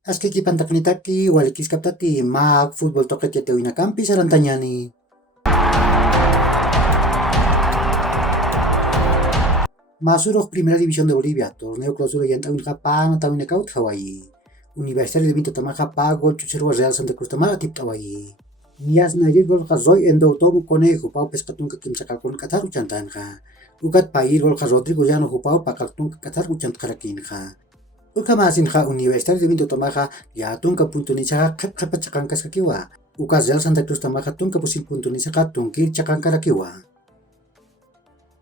Askiki pantaknitaki walikiskaptati mag fútbol toket yatewina kampi sarantanyani. Masuk Primera División de Bolivia, torneo clausura yantawin kapang tawin kaut Hawaii. Universitario de Vinto Tamaja Pago Chuchero Real Santa Cruz Tamara tip Hawaii. Nias Nadir gol Kazoy Endo Tomu Conejo Pau Pescatun Kim Sakalkon Qatar Uchantanja. Ukat Pair gol Rodrigo Llano Hupau Pakaltun Qatar Uchant Karakinja. Ukamasinja Universitario de Vinto Tamaja Yatun Kapuntunisa Kapachakangkas Kakiwa. Ukas Real Santa Cruz Tamaja Tun Kapusin Puntunisa Tunkir Chakankarakiwa.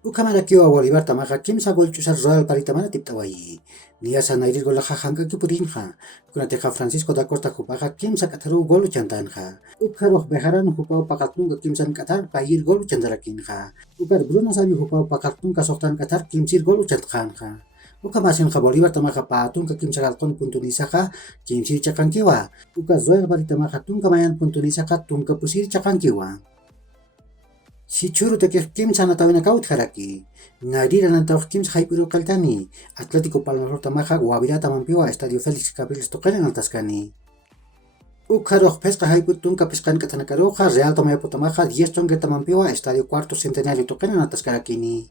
Ukamarakiwa Bolívar Tamaja Kim Sagol Chusar Royal Paritamana Tiptawai. Nia Sanairis Gola Hanga Kipurinja. Kunateja Francisco da Costa Jupaja Kim Sakataru Golu Chantanja. Ukaroh Beharan Hupau Pakatunga Kim San Qatar Pahir Golu Chandarakinja. Ukar Bruno Sabi Hupau Pakatunga Sohtan Qatar Kim Sir Golu Chantanja. Ukamasin ka Bolívar Tamaja Patun ka Kim Sagalkon Puntunisaka Kim Sir Chakankiwa. Ukar Royal Paritamaja Tunga Mayan Puntunisaka Tunga Pusir Chakankiwa. Si churu te kim sana tawina kaut haraki. Nadira nan taw kim sa haipuro kaltani. Atlético Palmaror Tamaja Guavirá Tamampiwa Estadio Félix Capriles Toquen en Tascani. Ukaroj pesca haiputun ka pescan katanakaroja Real Tomayapo Tamaja 10 tongue Tamampiwa Estadio Cuarto Centenario Toquen en Tascarakini.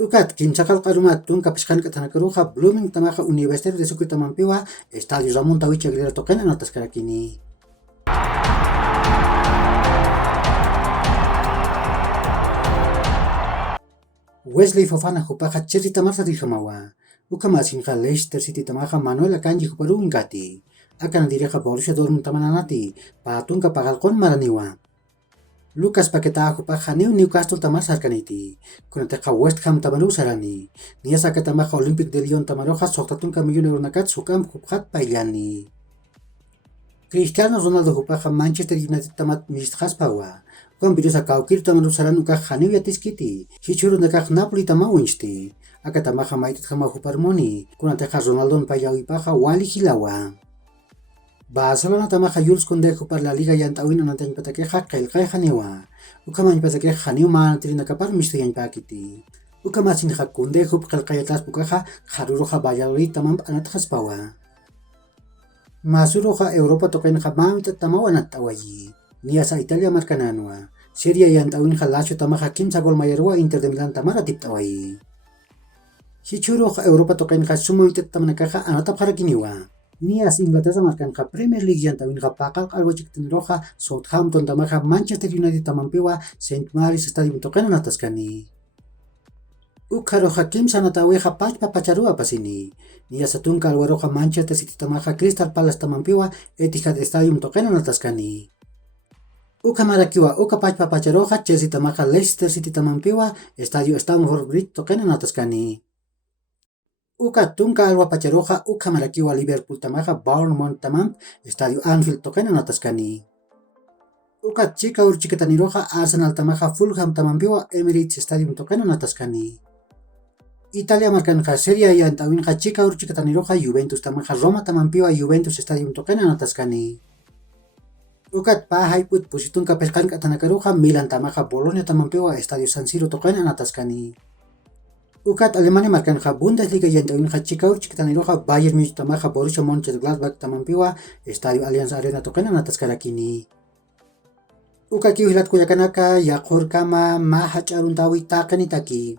Ukat kim sakal karumat tun ka pescan katanakaroja Blooming Tamaja Universitario de Sucre Tamampiwa Estadio Ramón Tawicha Aguilera Toquen en Tascarakini. Wesley Fofana Jupaja Cherry Tamarsa di Hamawa. Ukamasin ka Leicester City Tamaja Manuel Akanji Juparu Ingati. Akan direka Borussia Dortmund Tamananati. Patun ka Pagalkon Maraniwa. Lucas Paqueta Jupaja Newcastle Tamarsa Arkaniti. Kunateka West Ham Tamaru Sarani. Niasa ka Tamaja Olympic de Lyon Tamaroja Soktatun ka Millionaire Nakat Sukam Juphat Pailani. Cristiano Ronaldo Jupaja Manchester United Tamat Mistras Pawa. Kon birusa kaukir tamaru saran uka khaniu yatiskiti. Hichuru nakak Napoli tamawinsti. Aka tamaja maitit hama huparmoni. Kuna teja Ronaldo payawi paja wali hilawa. Barcelona tamaja Jules Koundé hupar la liga yantawin ananteng patakeja kelkai haniwa. Uka man patake haniu manatiri nakapar misti yan pakiti. Uka masin ha Koundé hup kelkai atlas bukaja haruroja Valladolid tamam anatjas pawa. Masuroja Europa token hamamita tamawanat tawayi. Niasa Italia markananwa. Seria yantawin Lazio Tamaja Kim Sagol Mayarwa Inter de Milan Tamara tiptawai. Hichuro Europa token sumo itet tamanakaja anata parakiniwa. Nias Inglaterra markan Premier League yantawin pakal alwachik roja Southampton Tamaja Manchester United Tamampiwa St. Mary's Stadium token anataskani. Ukaroja Kim sanataweja pachpa pacharua pasini. Nias Atunka alwaroja Manchester City Tamaja Crystal Palace Tamampiwa Etihad Stadium token anataskani. Ukamarakiwa Ukapachpa Pacharoja Chelsea Tamaja Leicester City Tamampiwa Estadio Stamford Bridge Toquen Anataskani. Ukatunka Alwa Pacharoja Ukamarakiwa Liverpool Tamaja Bournemouth Tamam Estadio Anfield Toquen Anataskani. Ukachika Urchikataniroja Arsenal Tamaja Fulham Tamampiwa Emirates Stadium Toquen Anataskani. Italia marcanja Serie A yantawinja Chika Urchikataniroja Juventus Tamaja Roma Tamampiwa Juventus Stadium Toquen Anataskani. Ukat pa haiput pusitun ka peskan katanakaruja Milan Tamaja Bologna Tamampiwa Estadio San Siro Toquen Anataskani. Ukat Alemania marcanja Bundesliga yantawinja Chika Urchikataniroja Bayern Munich Tamaja Borussia Mönchengladbach Tamampiwa Estadio Allianz Arena Toquen Anataskarakini. Uka kiuhilat kuyakanaka Yakur Kama Mahacharuntawi Takanitaki.